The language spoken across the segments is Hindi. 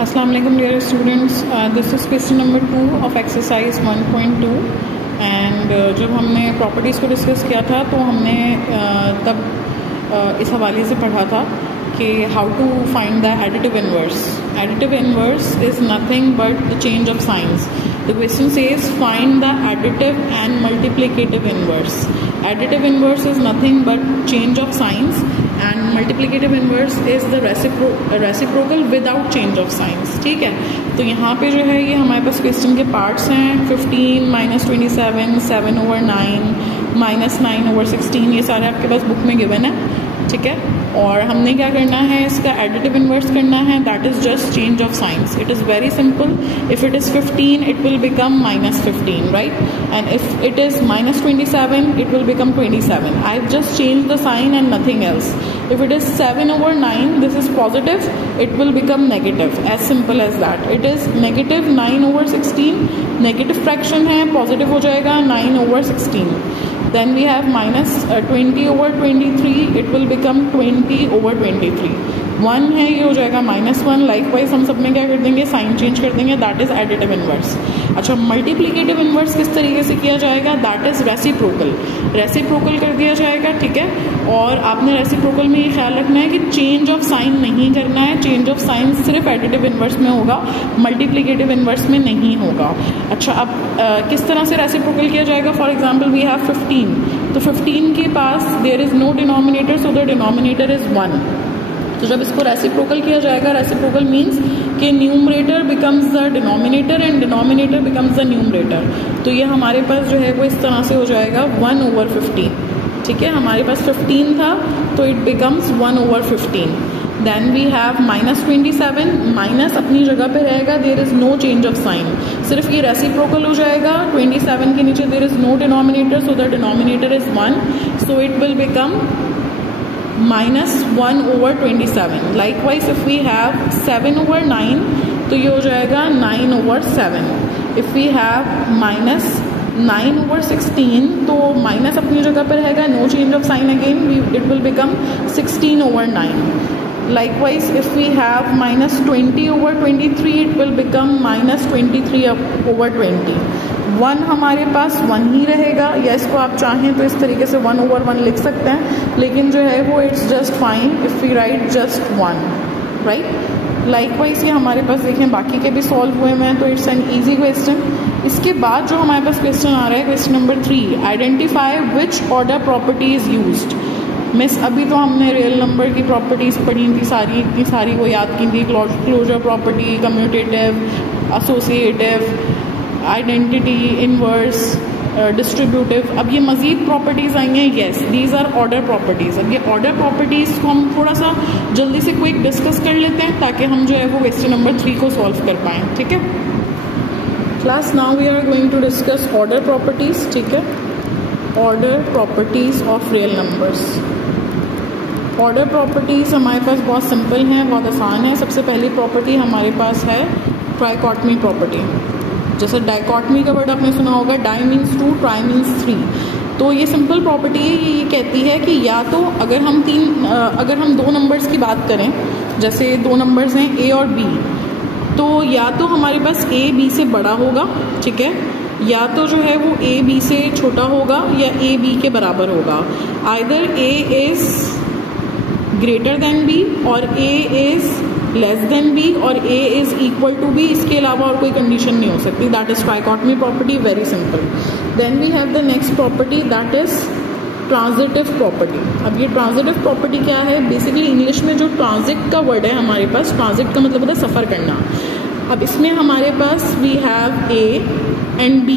अस्सलाम वालेकुम dear students, this is question number 2 of exercise 1.2 and जब हमने प्रॉपर्टीज़ को डिस्कस किया था तो हमने तब इस हवाले से पढ़ा था कि how to find the additive inverse. Additive inverse is nothing but the change of signs. The question says find the additive and multiplicative inverse. Additive inverse is nothing but change of signs and multiplicative inverse is the reciprocal without change of signs. ठीक है, तो यहाँ पे जो है ये हमारे पास क्वेश्चन के पार्ट्स हैं. 15 - 27, 7/9, -9/16, ये सारे आपके पास बुक में गिवन है. ठीक है, और हमने क्या करना है, इसका एडिटिव इन्वर्स करना है. That is just change of signs. It is very simple. If it is 15 it will become -15, right? And if it is -27 it will become 27. I have just change the sign and nothing else. If it is 7/9, this is positive, it will become negative. As simple as that. It is -9/16, negative fraction है, positive हो जाएगा 9/16. Then we have -20/23, it will become 20/23. 1 है, ये हो जाएगा -1. लाइकवाइज हम सब में क्या कर देंगे, साइन चेंज कर देंगे. That is additive inverse. अच्छा, मल्टीप्लिकेटिव इनवर्स किस तरीके से किया जाएगा? That is reciprocal. रेसिप्रोकल कर दिया जाएगा. ठीक है, और आपने रेसिप्रोकल में ये ख्याल रखना है कि चेंज ऑफ साइन नहीं करना है. चेंज ऑफ साइन सिर्फ एडिटिव इनवर्स में होगा, मल्टीप्लिकेटिव इनवर्स में नहीं होगा. अच्छा, अब किस तरह से रेसिप्रोकल किया जाएगा? फॉर एग्जाम्पल वी हैव 15, तो 15 के पास there is no denominator, so the denominator is 1. तो जब इसको रेसिप्रोकल किया जाएगा, रेसिप्रोकल मीन्स कि numerator becomes the denominator and denominator becomes the numerator. तो ये हमारे पास जो है वो इस तरह से हो जाएगा 1/15. ठीक है, हमारे पास 15 था तो it becomes 1/15. Then we have -27, minus अपनी जगह पे रहेगा, there is no change of sign. सिर्फ ये रेसिप्रोकल हो जाएगा. 27 के नीचे there is no denominator, so the denominator is 1, so it will become -1/27. Likewise, if we have 7/9, तो ये हो जाएगा 9/7. If we have -9/16, तो माइनस अपनी जगह पर रहेगा, no change of sign again, it will become 16/9. Likewise, if we have -20/23, it will become -23/20. 1 हमारे पास 1 ही रहेगा, या इसको आप चाहें तो इस तरीके से 1/1 लिख सकते हैं, लेकिन जो है वो it's just fine if we write just 1, right? Likewise ये हमारे पास देखें बाकी के भी सॉल्व हुए हैं, तो इट्स एन ईजी क्वेश्चन. इसके बाद जो हमारे पास क्वेश्चन आ रहा है, question number 3, identify which order property is used. Miss, अभी तो हमने रियल नंबर की प्रॉपर्टीज़ पढ़ी थी सारी, इतनी सारी वो याद की थी. Closure property, commutative, associative, identity, inverse, distributive. अब ये मज़ीद प्रॉपर्टीज़ आई हैं. Yes, these are order properties. अब ये ऑर्डर प्रॉपर्टीज़ को हम थोड़ा सा जल्दी से क्विक डिस्कस कर लेते हैं ताकि हम जो है वो क्वेश्चन नंबर 3 को सॉल्व कर पाएँ. ठीक है class, now we are going to discuss order properties. ठीक है, order properties of real numbers. Order properties हमारे पास बहुत सिंपल हैं, बहुत आसान है. सबसे पहली प्रॉपर्टी हमारे पास है ट्राइकॉटमी प्रॉपर्टी. जैसे डाइकॉटमी का वर्ड आपने सुना होगा, डाई मीन्स 2, ट्राई मीन्स 3. तो ये सिंपल प्रॉपर्टी है. ये कहती है कि या तो अगर हम 2 नंबर्स की बात करें, जैसे 2 नंबर्स हैं A और B, तो या तो हमारे पास A B से बड़ा होगा, ठीक है, या तो जो है वो A B से छोटा होगा या A B के बराबर होगा. Either A is greater than B और A is less than B और A is equal to B. इसके अलावा और कोई कंडीशन नहीं हो सकती. That is trichotomy property. Very simple. Then we have the next property, that is transitive property. अब ये ट्रांजिटिव प्रॉपर्टी क्या है? बेसिकली इंग्लिश में जो ट्रांजिट का वर्ड है हमारे पास, ट्रांजिट का मतलब होता है सफ़र करना. अब इसमें हमारे पास we have A and B.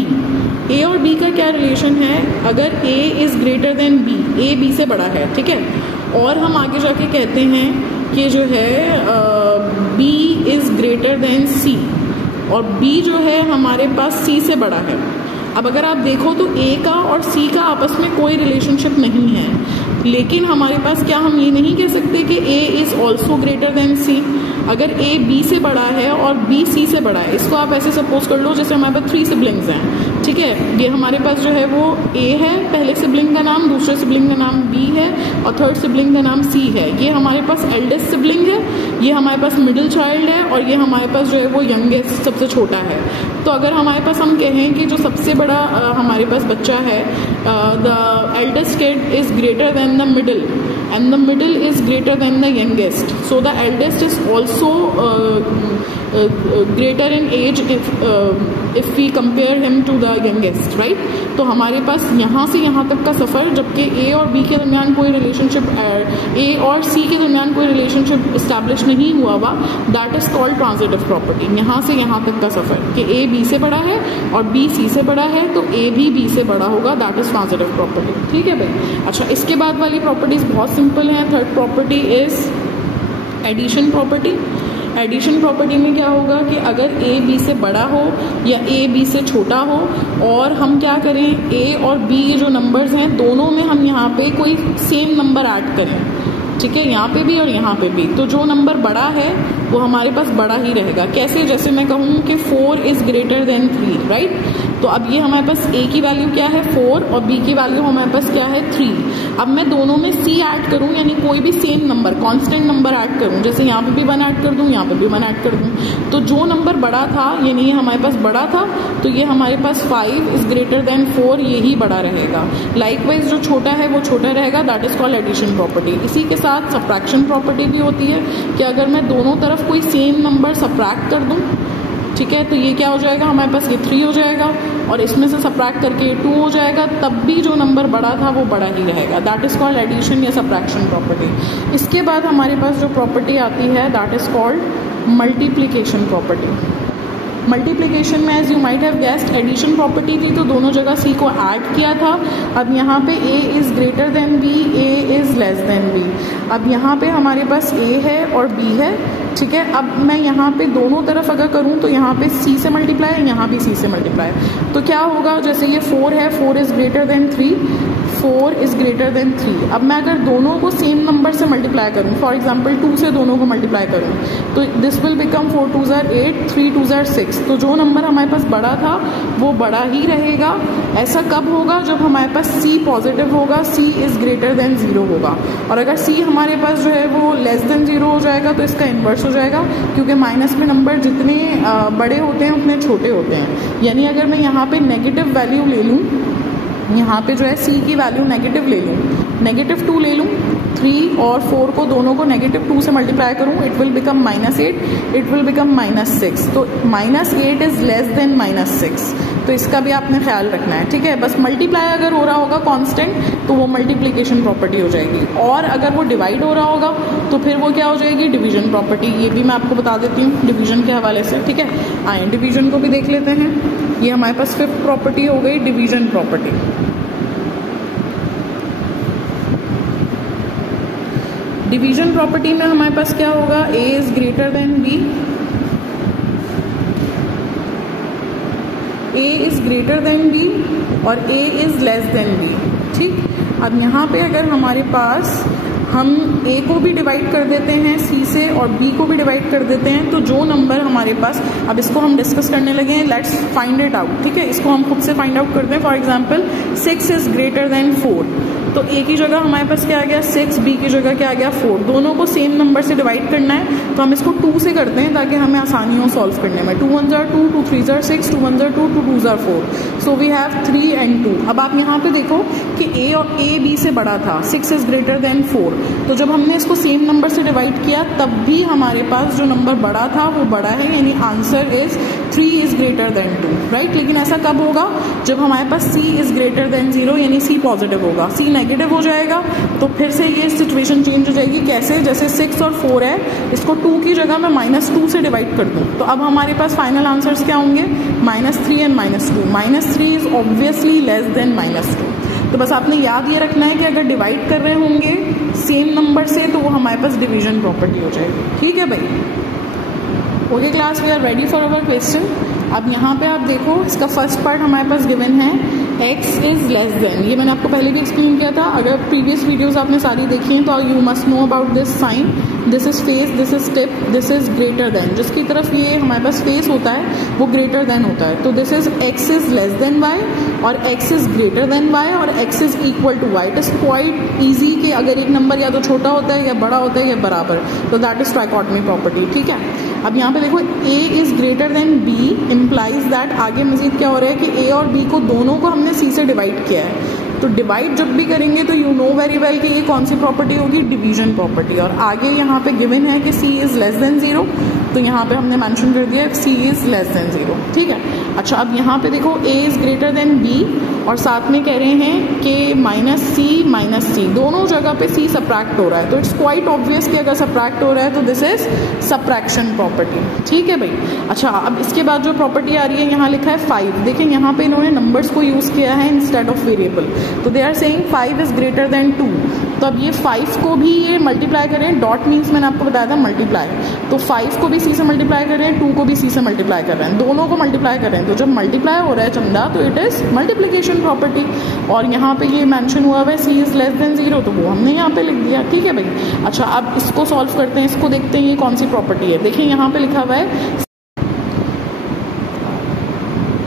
A और B का क्या रिलेशन है? अगर A is greater than B, A B से बड़ा है, ठीक है, और हम आगे जाके कहते हैं कि जो है B is greater then C और B जो है हमारे पास C से बड़ा है. अब अगर आप देखो तो A का और C का आपस में कोई रिलेशनशिप नहीं है, लेकिन हमारे पास क्या हम ये नहीं कह सकते कि A is also greater than C? अगर ए बी से बड़ा है और बी सी से बड़ा है, इसको आप ऐसे सपोज कर लो जैसे हमारे पास 3 सिबलिंग्स हैं, ठीक है। ये हमारे पास जो है वो ए है, पहले सिबलिंग का नाम, दूसरे सिबलिंग का नाम बी है और थर्ड सिबलिंग का नाम सी है। ये हमारे पास एल्डेस्ट सिबलिंग है, ये हमारे पास मिडिल चाइल्ड है और ये हमारे पास जो है वो यंगेस्ट सबसे छोटा है। तो अगर हमारे पास हम कहें कि जो सबसे बड़ा हमारे पास बच्चा है, the eldest kid is greater then the middle and the middle is greater than the youngest, so the eldest is also greater in age if we compare him to the youngest, right? तो हमारे पास यहाँ से यहाँ तक का सफ़र, जबकि ए और बी के दरमियान कोई रिलेशनशिप, ए और सी के दरमियान कोई रिलेशनशिप इस्टेब्लिश नहीं हुआ हुआ, that is called transitive property. यहाँ से यहाँ तक का सफ़र कि ए बी से बड़ा है और बी सी से बड़ा है, तो ए भी बी से बड़ा होगा, दैट इज़ ट्रांजिटिव प्रॉपर्टी, ठीक है भाई। अच्छा, इसके बाद वाली प्रॉपर्टीज़ बहुत सिंपल हैं। Third property is addition property. Addition property में क्या होगा कि अगर ए बी से बड़ा हो या ए बी से छोटा हो और हम क्या करें, ए और बी ये जो नंबर्स हैं दोनों में हम यहाँ पे कोई सेम नंबर ऐड करें, ठीक है, यहाँ पे भी और यहाँ पे भी, तो जो नंबर बड़ा है वो हमारे पास बड़ा ही रहेगा। कैसे? जैसे मैं कहूँ कि 4 इज़ ग्रेटर देन 3, राइट? तो अब ये हमारे पास ए की वैल्यू क्या है 4 और बी की वैल्यू हमारे पास क्या है 3। अब मैं दोनों में सी ऐड करूँ, यानी कोई भी same number, constant number add करूँ, जैसे यहाँ पे भी 1 ऐड कर दूँ, यहाँ पे भी 1 ऐड कर दूँ, तो जो नंबर बड़ा था, यानी ये हमारे पास बड़ा था, तो ये हमारे पास 5 इज़ ग्रेटर देन 4, यही बड़ा रहेगा। लाइकवाइज जो छोटा है वो छोटा रहेगा, that is called addition property. इसी के साथ सब्ट्रैक्शन प्रॉपर्टी भी होती है कि अगर मैं दोनों तरफ कोई सेम नंबर सब्ट्रैक्ट कर दूँ, ठीक है, तो ये क्या हो जाएगा, हमारे पास ये 3 हो जाएगा और इसमें से सब्ट्रैक्ट करके ये 2 हो जाएगा, तब भी जो नंबर बड़ा था वो बड़ा ही रहेगा, दैट इज़ कॉल्ड एडिशन या सब्ट्रैक्शन प्रॉपर्टी। इसके बाद हमारे पास जो प्रॉपर्टी आती है that is called multiplication property. Multiplication में as you might have guessed addition property थी, तो दोनों जगह सी को ऐड किया था। अब यहाँ पे A is greater than B, A is less than B. अब यहाँ पे हमारे पास ए है और बी है, ठीक है। अब मैं यहाँ पे दोनों तरफ अगर करूँ तो यहाँ पे सी से मल्टीप्लाई, यहाँ भी सी से मल्टीप्लाई, तो क्या होगा, जैसे ये 4 है, 4 is greater then 3, 4 is greater then 3। अब मैं अगर दोनों को सेम नंबर से मल्टीप्लाई करूँ, फॉर एग्जांपल 2 से दोनों को मल्टीप्लाई करूँ, तो दिस विल बिकम 4 2 ज़ार 8, 3 2 ज़ार 6। तो जो नंबर हमारे पास बड़ा था वो बड़ा ही रहेगा। ऐसा कब होगा, जब हमारे पास सी पॉजिटिव होगा, सी इज़ ग्रेटर देन 0 होगा। और अगर सी हमारे पास जो है वो लेस देन 0 हो जाएगा तो इसका इन्वर्स हो जाएगा, क्योंकि माइनस में नंबर जितने बड़े होते हैं उतने छोटे होते हैं। यानी अगर मैं यहाँ पे नेगेटिव वैल्यू ले लूँ, यहाँ पे जो है सी की वैल्यू नेगेटिव ले लूँ, -2 ले लूँ, 3 और 4 को दोनों को -2 से मल्टीप्लाई करूँ, it will become -8, it will become -6। तो -8 इज़ लेस देन -6, तो इसका भी आपने ख्याल रखना है, ठीक है। बस मल्टीप्लाई अगर हो रहा होगा कांस्टेंट तो वो मल्टीप्लिकेशन प्रॉपर्टी हो जाएगी, और अगर वो डिवाइड हो रहा होगा तो फिर वो क्या हो जाएगी, डिवीजन प्रॉपर्टी। ये भी मैं आपको बता देती हूँ डिवीजन के हवाले से, ठीक है। आए डिवीजन को भी देख लेते हैं। ये हमारे पास 5th प्रॉपर्टी हो गई डिवीजन प्रॉपर्टी। डिवीजन प्रॉपर्टी में हमारे पास क्या होगा, A is greater than B, A is greater than B और A is less than B, ठीक। अब यहाँ पे अगर हमारे पास हम ए को भी डिवाइड कर देते हैं सी से और बी को भी डिवाइड कर देते हैं, तो जो नंबर हमारे पास, अब इसको हम डिस्कस करने लगे हैं, लेट्स फाइंड इट आउट, ठीक है। इसको हम खुद से फाइंड आउट करते हैं। For example 6 is greater then 4, तो ए की जगह हमारे पास क्या आ गया 6, बी की जगह क्या आ गया 4। दोनों को सेम नंबर से डिवाइड करना है, तो हम इसको 2 से करते हैं ताकि हमें आसानी हो सॉल्व करने में। 2 1 ज़ार 2, 2 3 ज़ार 6, 2 1 ज़ार 2, 2 2 ज़ार 4। So we have 3 and 2। अब आप यहाँ पे देखो कि ए और ए बी से बड़ा था, 6 इज ग्रेटर देन 4, तो जब हमने इसको सेम नंबर से डिवाइड किया तब भी हमारे पास जो नंबर बड़ा था वो बड़ा है, यानी answer is 3 is greater than 2, right. लेकिन ऐसा कब होगा, जब हमारे पास सी इज ग्रेटर देन 0, यानी सी पॉजिटिव होगा। सी नेगेटिव हो जाएगा तो फिर से ये सिचुएशन चेंज हो जाएगी। कैसे, जैसे 6 और 4 है, इसको 2 की जगह मैं -2 से डिवाइड कर दूं, तो अब हमारे पास फाइनल आंसर्स क्या होंगे, -3 and -2। -3 is obviously less than -2। तो बस आपने याद ये रखना है कि अगर डिवाइड कर रहे होंगे सेम नंबर से तो वो हमारे पास डिवीजन प्रॉपर्टी हो जाएगी, ठीक है भाई। Okay class, we are ready for our question. अब यहाँ पे आप देखो, इसका फर्स्ट पार्ट हमारे पास गिवन है x इज लेस देन। ये मैंने आपको पहले भी एक्सप्लेन किया था, अगर प्रीवियस वीडियोस आपने सारी देखी हैं तो you must know about this sign this is face, this is tip, this is greater than, जिसकी तरफ ये हमारे पास फेस होता है वो ग्रेटर देन होता है। तो this is X is less than Y और X is greater than Y और X is equal to Y. It is quite easy कि अगर एक नंबर या तो छोटा होता है या बड़ा होता है या बराबर, तो दैट इज ट्राइकोटमी प्रॉपर्टी। ठीक है, अब यहाँ पे देखो a is greater than b implies that, आगे मजीद क्या हो रहा है कि a और b को दोनों को हमने c से डिवाइड किया है। तो डिवाइड जब भी करेंगे तो यू नो वेरी वेल कि ये कौन सी प्रॉपर्टी होगी, डिवीजन प्रॉपर्टी। और आगे यहाँ पे गिवन है कि c इज लेस देन 0, तो यहाँ पे हमने मेंशन कर दिया c इज लेस देन 0। ठीक है, अच्छा अब यहाँ पे देखो a is greater than b और साथ में कह रहे हैं कि माइनस सी, दोनों जगह पे c सब्ट्रैक्ट हो रहा है। तो इट्स क्वाइट ऑब्वियस कि अगर सब्ट्रैक्ट हो रहा है तो दिस इज सब्ट्रैक्शन प्रॉपर्टी। ठीक है भाई, अच्छा अब इसके बाद जो प्रॉपर्टी आ रही है यहाँ लिखा है 5। देखें यहाँ पे इन्होंने नंबर्स को यूज किया है इंस्टेड ऑफ वेरिएबल, तो they are saying 5 is greater than 2। तो अब ये 5 को भी ये मल्टीप्लाई करें, डॉट मीन्स मैंने आपको बताया था मल्टीप्लाई, तो 5 को भी c से मल्टीप्लाई कर रहे हैं, 2 को भी c से मल्टीप्लाई कर रहे हैं, दोनों को मल्टीप्लाई कर रहे हैं। तो जब मल्टीप्लाई हो रहा है चंदा तो इट इज मल्टीप्लिकेशन प्रॉपर्टी। और यहाँ पे ये मेंशन हुआ है c इज लेस देन 0, तो वो हमने यहाँ पे लिख दिया। ठीक है भाई, अच्छा अब इसको सॉल्व करते हैं, इसको देखते हैं ये कौन सी प्रॉपर्टी है। देखिए यहाँ पे लिखा हुआ है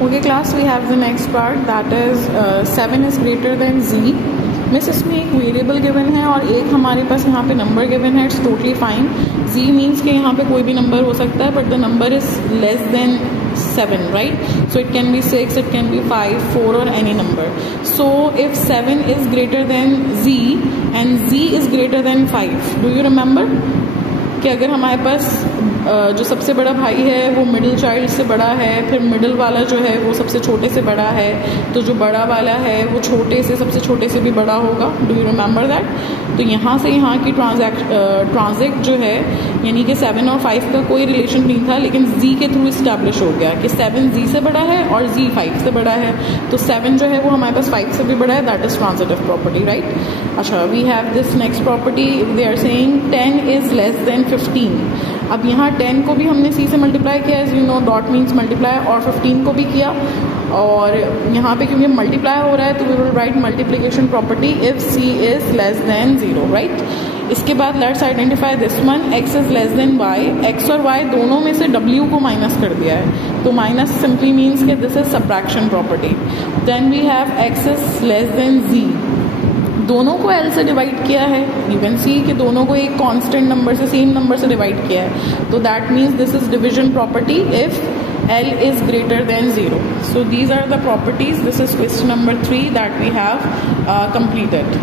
okay class, we have the next part that is 7 is greater than z। मिस इसमें एक वेरिएबल गिवन है और एक हमारे पास यहाँ पे नंबर गिवन है, it's totally fine. z means कि यहाँ पे कोई भी नंबर हो सकता है, but the number is less then 7, right? So it can be 6, it can be 5, 4 or any number. So if 7 is greater than z and z is greater than 5, do you remember कि अगर हमारे पास जो सबसे बड़ा भाई है वो मिडिल चाइल्ड से बड़ा है, फिर मिडिल वाला जो है वो सबसे छोटे से बड़ा है, तो जो बड़ा वाला है वो छोटे से सबसे छोटे से भी बड़ा होगा। Do you remember that? तो यहाँ से यहाँ की ट्रांजेक्ट जो है यानी कि 7 और 5 का कोई रिलेशन नहीं था, लेकिन z के थ्रू इस्टेब्लिश हो गया कि 7 z से बड़ा है और z 5 से बड़ा है, तो 7 जो है वो हमारे पास 5 से भी बड़ा है, that is transitive property, right? अच्छा, we have this next property, they are saying 10 is less than 15। अब यहाँ 10 को भी हमने c से मल्टीप्लाई किया, as you know dot means multiply, और 15 को भी किया, और यहाँ पे क्योंकि मल्टीप्लाई हो रहा है तो we will write multiplication property if c is less than 0, right? इसके बाद let's identify this one, x is less than y, x और y दोनों में से w को माइनस कर दिया है, तो माइनस सिंपली मीन्स कि this is subtraction property. Then we have x is less than z, दोनों को L से डिवाइड किया है, यू कैन सी कि दोनों को एक कांस्टेंट नंबर से, सेम नंबर से डिवाइड किया है, तो that means this is division property if L is greater than 0. So these are the properties. This is question number 3 that we have completed.